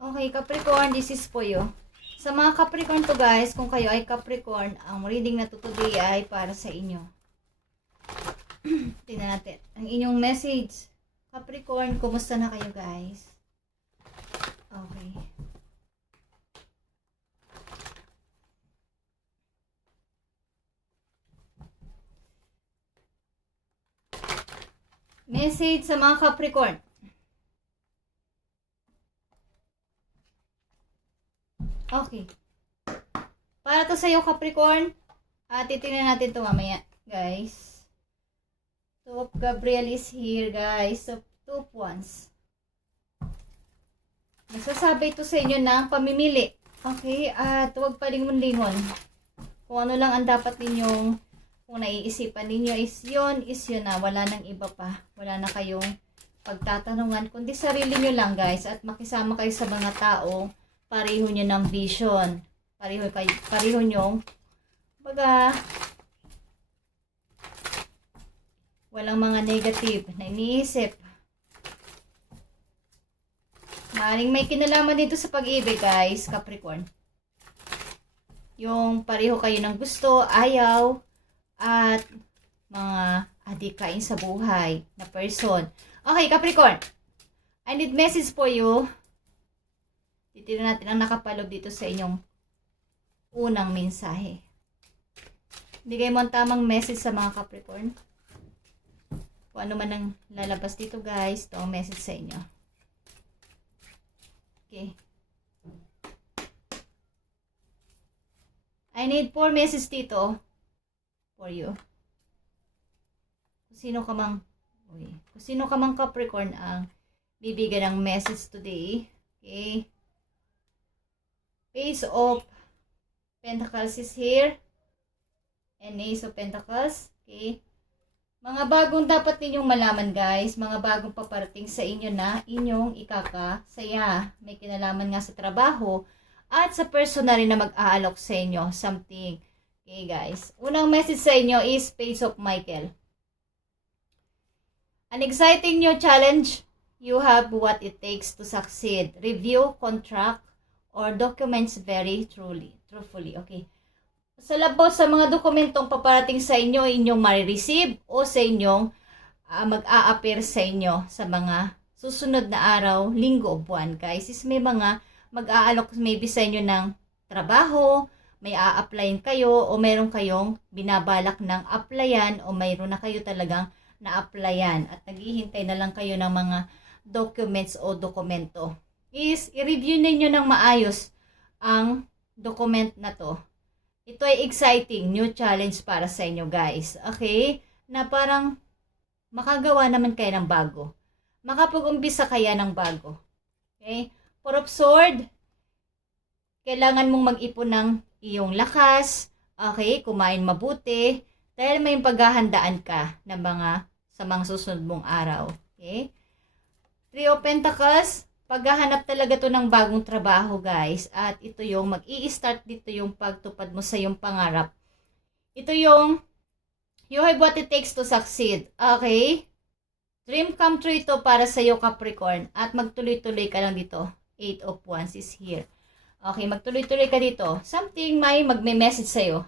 Okay, Capricorn, this is for you. Sa mga Capricorn to guys, kung kayo ay Capricorn, ang reading na to today ay para sa inyo. Tingnan natin. Ang inyong message. Capricorn, kumusta na kayo guys? Okay. Message sa mga Capricorn. Okay. Para to sa'yo, Capricorn. Titingnan natin to mamaya, guys. So, Gabriel is here, guys. So, 2 points. Nagsasabi ito sa inyo ng pamimili. Okay? At huwag pa lingon-lingon. Kung ano lang ang dapat ninyong, kung naiisipan ninyo is yun na. Wala nang iba pa. Wala na kayong pagtatanungan. Kundi sarili nyo lang, guys. At makisama kayo sa mga tao pareho nyo ng vision. Pareho nyo. Baga, walang mga negative na iniisip. Maaaring may kinalaman dito sa pag-ibig, guys, Capricorn. Yung pareho kayo ng gusto, ayaw, at mga adikain sa buhay na person. Okay, Capricorn. I need message for you. Titignan natin ang nakapaloob dito sa inyong unang mensahe. Bigay mo ang tamang message sa mga Capricorn. Kung ano man ang lalabas dito guys, ito ang message sa inyo. Okay. I need 4 messages dito for you. Kung sino ka mang Capricorn ang bibigyan ng message today. Okay. Ace of Pentacles is here. And Ace of Pentacles. Okay. Mga bagong dapat ninyong malaman guys. Mga bagong paparating sa inyo na inyong ikakasaya. May kinalaman nga sa trabaho. At sa personal na mag-aalok sa inyo. Something. Okay guys. Unang message sa inyo is Page of Michael. An exciting new challenge. You have what it takes to succeed. Review, contract, or documents very truthfully. Okay. Sa labos sa mga dokumentong paparating sa inyo, inyong marireceive o sa inyong mag-a-appear sa inyo sa mga susunod na araw, linggo o buwan. Guys, is may mga mag-aalok maybe sa inyo ng trabaho, may a-applyin kayo o mayroon kayong binabalak ng applyan o mayroon na kayo talagang na-applyan at naghihintay na lang kayo ng mga documents o dokumento. Is i-review ninyo ng maayos ang document na to. Ito ay exciting new challenge para sa inyo guys. Okay? Na parang makagawa naman kayo ng bago. Makapag-umpisa kaya ng bago. Okay? Four of Swords. Kailangan mong mag-ipon ng iyong lakas. Okay? Kumain mabuti. Dahil may paghahandaan ka ng sa mga susunod mong araw. Okay? Three of Pentacles. Paghahanap talaga to ng bagong trabaho guys. At ito yung mag-i-start dito yung pagtupad mo sa iyong pangarap. Ito yung you have what it takes to succeed. Okay? Dream come true ito para sa iyo Capricorn. At magtuloy-tuloy ka lang dito. 8 of Wands is here. Okay, magtuloy-tuloy ka dito. Something may magme-message sa iyo.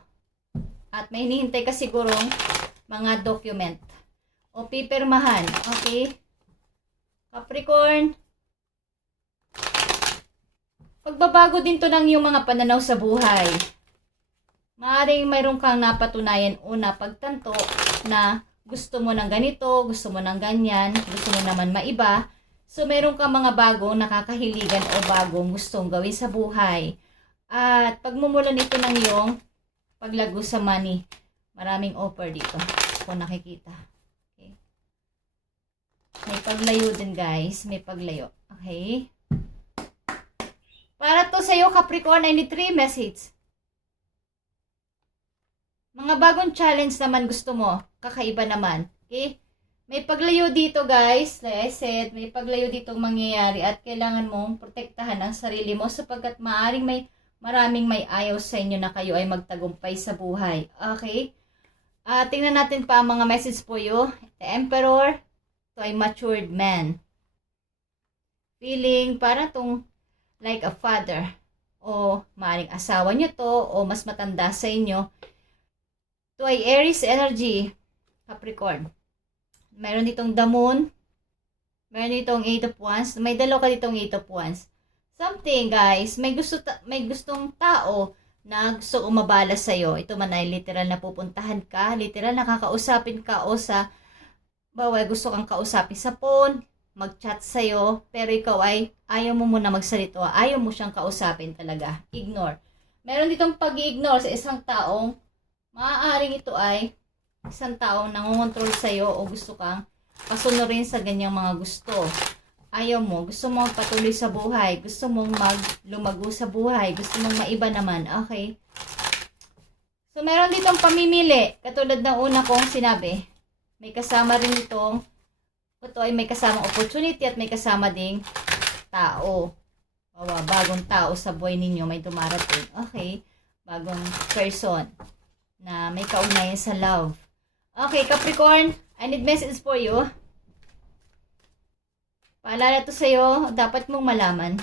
At may hinihintay ka sigurong mga document. O pipirmahan. Okay? Capricorn. Pagbabago din to ng yung mga pananaw sa buhay. Maaaring mayroon kang napatunayan o napagtanto na gusto mo ng ganito, gusto mo ng ganyan, gusto mo naman maiba. So, mayroon kang mga bagong nakakahiligan o bagong gustong gawin sa buhay. At pagmumulan ito ng iyong paglago sa money. Maraming offer dito. Kung nakikita. Okay. May paglayo din guys. May paglayo. Okay. Para to sa iyo, Capricorn, I need 3 message. Mga bagong challenge naman gusto mo. Kakaiba naman. Okay? May paglayo dito, guys. Like I said, may paglayo dito mangyayari at kailangan mong protektahan ang sarili mo sapagkat maraming may ayaw sa inyo na kayo ay magtagumpay sa buhay. Okay? Tingnan natin pa ang mga message po you. The Emperor. Ito ay matured man. Feeling para tong like a father, o maaaring asawa nyo to, o mas matanda sa inyo. Ito ay Aries energy, Capricorn. Meron ditong the moon, meron ditong 8 of wands, may dalawa ka ditong 8 of wands. Something, guys, may gustong tao na gusto umabala sa'yo. Ito man ay literal na pupuntahan ka, literal na kakausapin ka o sa, bawal gusto kang kausapin sa phone, mag-chat sa'yo, pero ikaw ay ayaw mo muna magsalita, ayaw mo siyang kausapin talaga. Ignore. Meron ditong pag-ignore sa isang taong, maaaring ito ay isang taong nangongontrol sa'yo o gusto kang pasunurin sa ganyang mga gusto. Ayaw mo, gusto mong patuloy sa buhay, gusto mong lumago sa buhay, gusto mong maiba naman, okay? So, meron ditong pamimili, katulad ng una kong sinabi. May kasama rin itong, ito ay may kasamang opportunity at may kasama ding tao. Bagong tao sa buhay ninyo, may dumarating, okay? Bagong person na may kaugnayan sa love. Okay, Capricorn, I need message for you. Paalala to sa'yo, dapat mong malaman.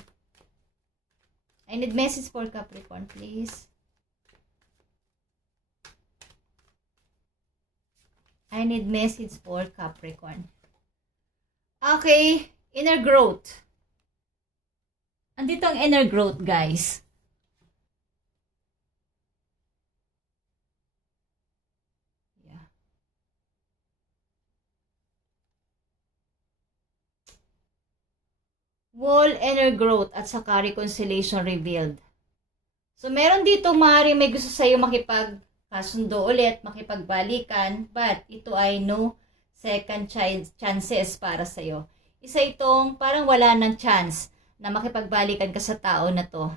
I need message for Capricorn, please. I need message for Capricorn. Okay, inner growth. Andito ang inner growth, guys. Wall, inner growth, at saka reconciliation revealed. So, meron dito maaaring may gusto sa'yo makipagkasundo ulit, makipagbalikan, but ito ay no second chances para sa'yo. Isa itong parang wala ng chance na makipagbalikan ka sa tao na to.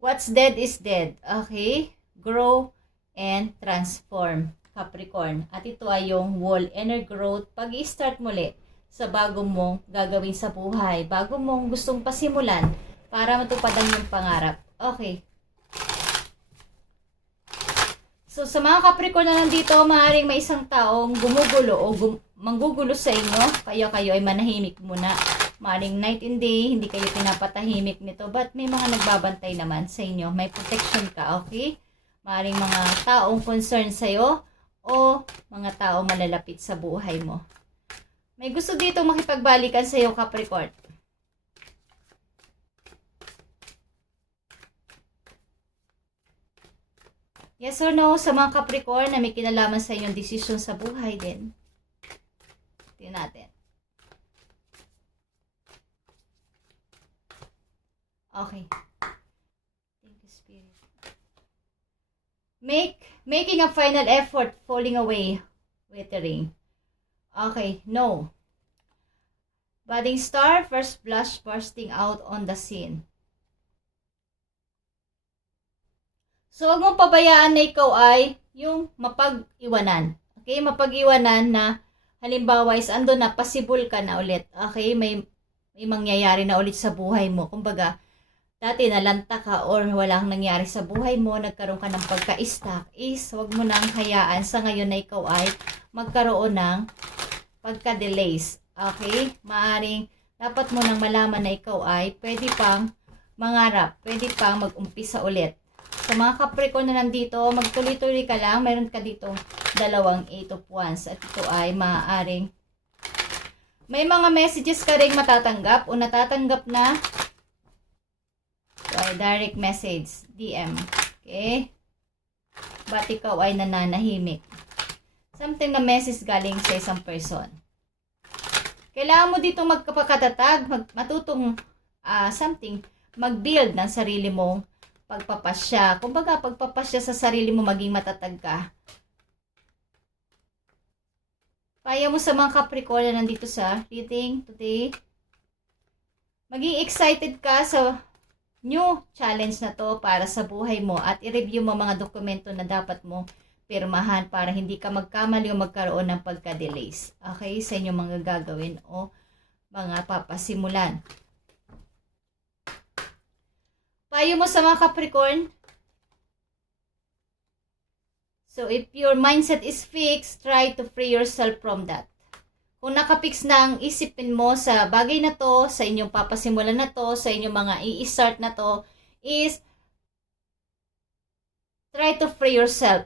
What's dead is dead. Okay? Grow and transform, Capricorn. At ito ay yung wall, inner growth, pag-i-start muli sa bago mong gagawin sa buhay, bago mong gustong pasimulan para matupad ang iyong pangarap. Okay. So, sa mga Capricorn na nandito, maaaring may isang taong gumugulo o manggugulo sa inyo, kaya kayo ay manahimik muna. Maaaring night and day, hindi kayo pinapatahimik nito, but may mga nagbabantay naman sa inyo. May protection ka, okay? Maaaring mga taong concern sa'yo o mga taong malalapit sa buhay mo. May gusto dito makipagbalikan sa iyo, Capricorn. Yes or no sa mga Capricorn na may kinalaman sa inyong desisyon sa buhay din. Tingnan natin. Okay. Thank you, Spirit. Making a final effort, falling away, withering. Okay, no. Budding star, first blush bursting out on the scene. So, huwag mong pabayaan na ikaw ay yung mapag-iwanan. Okay, mapag-iwanan na halimbawa is ando na, possible ka na ulit. Okay, may mangyayari na ulit sa buhay mo. Kumbaga, dati nalanta ka or walang nangyari sa buhay mo, nagkaroon ka ng pagka-stuck, is huwag mo nang hayaan sa ngayon na ikaw ay magkaroon ng pagka-delays. Okay? Maaring dapat mo nang malaman na ikaw ay pwede pang mangarap, pwede pang mag-umpisa ulit. Sa mga Capricorn na nandito, magtuloy-tuloy ka lang. Meron ka dito dalawang 8 of wands at ito ay maaaring may mga messages ka rin matatanggap o natatanggap na. So, ay direct message, DM. Okay? Ba't ikaw ay nananahimik? Something na message galing sa isang person. Kailangan mo dito magkapakatatag, matutong mag-build ng sarili mong pagpapasya. Kumbaga, pagpapasya sa sarili mo, maging matatag ka. Kaya mo sa mga Capricorn na nandito sa reading today, maging excited ka sa new challenge na to para sa buhay mo at i-review mo mga dokumento na dapat mo pirmahan para hindi ka magkamali o magkaroon ng pagka-delays. Okay? Sa inyong mga gagawin o mga papasimulan. Payo mo sa mga Capricorn. So, if your mindset is fixed, try to free yourself from that. Kung nakapix na ang isipin mo sa bagay na to, sa inyong papasimulan na to, sa inyong mga i-start na to, is try to free yourself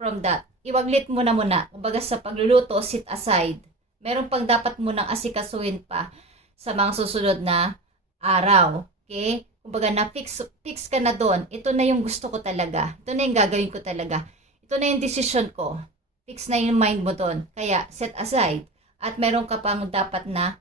from that. Iwaglit mo na muna. Kumbaga sa pagluluto, sit aside. Meron pang dapat mo nang asikasuhin pa sa mga susunod na araw. Okay? Kumbaga fix ka na doon. Ito na yung gusto ko talaga. Ito na yung gagawin ko talaga. Ito na yung decision ko. Fix na yung mind mo doon. Kaya set aside. At meron ka pang dapat na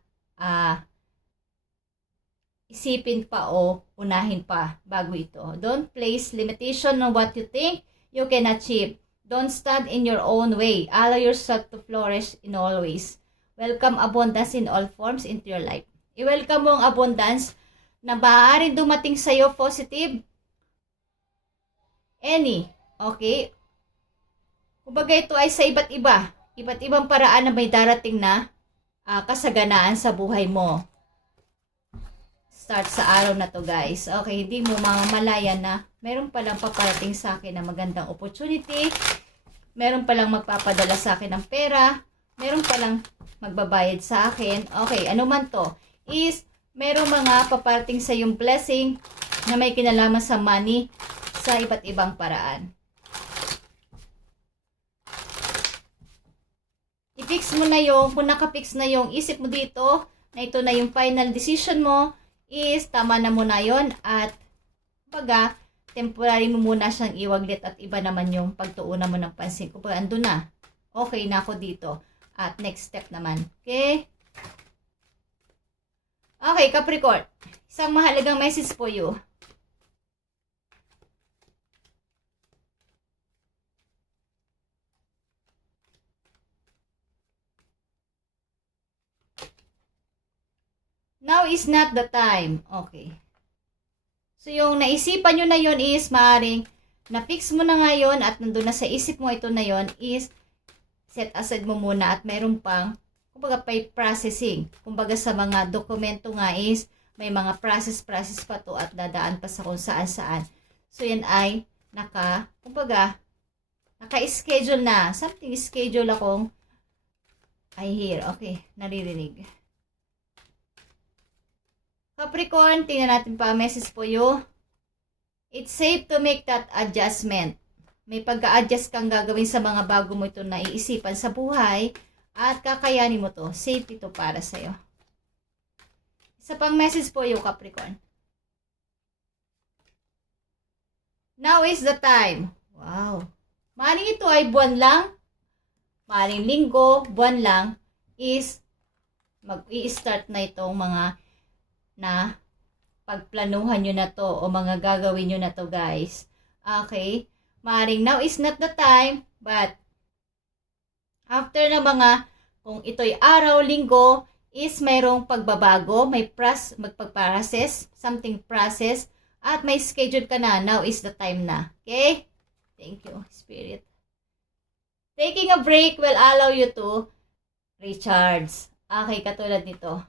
isipin pa o unahin pa bago ito. Don't place limitation on what you think you can achieve. Don't stand in your own way. Allow yourself to flourish in all ways. Welcome abundance in all forms into your life. I-welcome mo ang abundance na maaaring dumating sa iyo positive. Any. Okay? Kumbaga ito ay sa iba't iba. Iba't ibang paraan na may darating na kasaganaan sa buhay mo. Start sa araw na to, guys. Okay, hindi mo mamamalayan na meron palang paparating sa akin na magandang opportunity. Meron palang magpapadala sa akin ng pera. Meron palang magbabayad sa akin. Okay, ano man to, is meron mga paparating sa yung blessing na may kinalaman sa money sa iba't ibang paraan. I-fix mo na yung, kung nakafix na yung isip mo dito, na ito na yung final decision mo, is tama na muna yon at kumbaga, temporary mo muna siyang iwaglit at iba naman yung pagtuunan mo ng pansin. Kumbaga, ando na. Okay na ako dito. At next step naman. Okay? Okay, Capricorn. Isang mahalagang message for you. Now is not the time. Okay. So, yung naisipan nyo na yon is maaaring na-fix mo na ngayon at nandun na sa isip mo ito na yon is set aside mo muna at mayroon pang kumbaga pay processing. Kumbaga sa mga dokumento nga is may mga process pa to at dadaan pa sa kung saan. So, yan ay naka-schedule na. Something schedule akong I hear. Okay, naririnig. Capricorn, tingnan natin pa message po you. It's safe to make that adjustment. May pagka-adjust kang gagawin sa mga bago mo ito na iisipan sa buhay at kakayanin mo to. Safe ito para sa'yo. Isa pang message po you, Capricorn. Now is the time. Wow. Maaaring ito ay buwan lang. Maaaring linggo, buwan lang is mag-i-start na itong mga na pagplanuhan nyo na to o mga gagawin nyo na to, guys. Okay? Maaring now is not the time, but after na mga, kung ito'y araw, linggo, is mayroong pagbabago, may magpag-process, something process, at may schedule ka na. Now is the time na. Okay? Thank you, Spirit. Taking a break will allow you to recharge. Okay, katulad nito.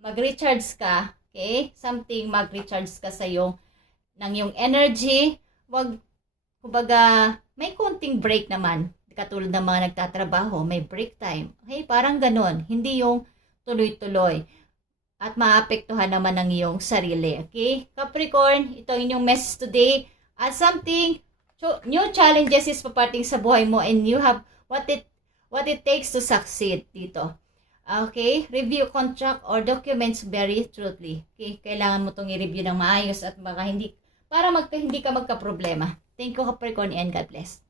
Mag-recharge ka, okay? Something mag-recharge ka sa yung energy. Wag, kumbaga, may konting break naman. Katulad ng mga nagtatrabaho, may break time. Okay, parang ganon. Hindi yung tuloy-tuloy. At maapektuhan naman ng iyong sarili. Okay? Capricorn, ito inyong message today. At something, new challenges is paparting sa buhay mo and you have what it takes to succeed dito. Okay? Review contract or documents very truthfully. Okay? Kailangan mo itong i-review ng maayos at baka hindi ka magka-problema. Thank you, Capricorn, and God bless.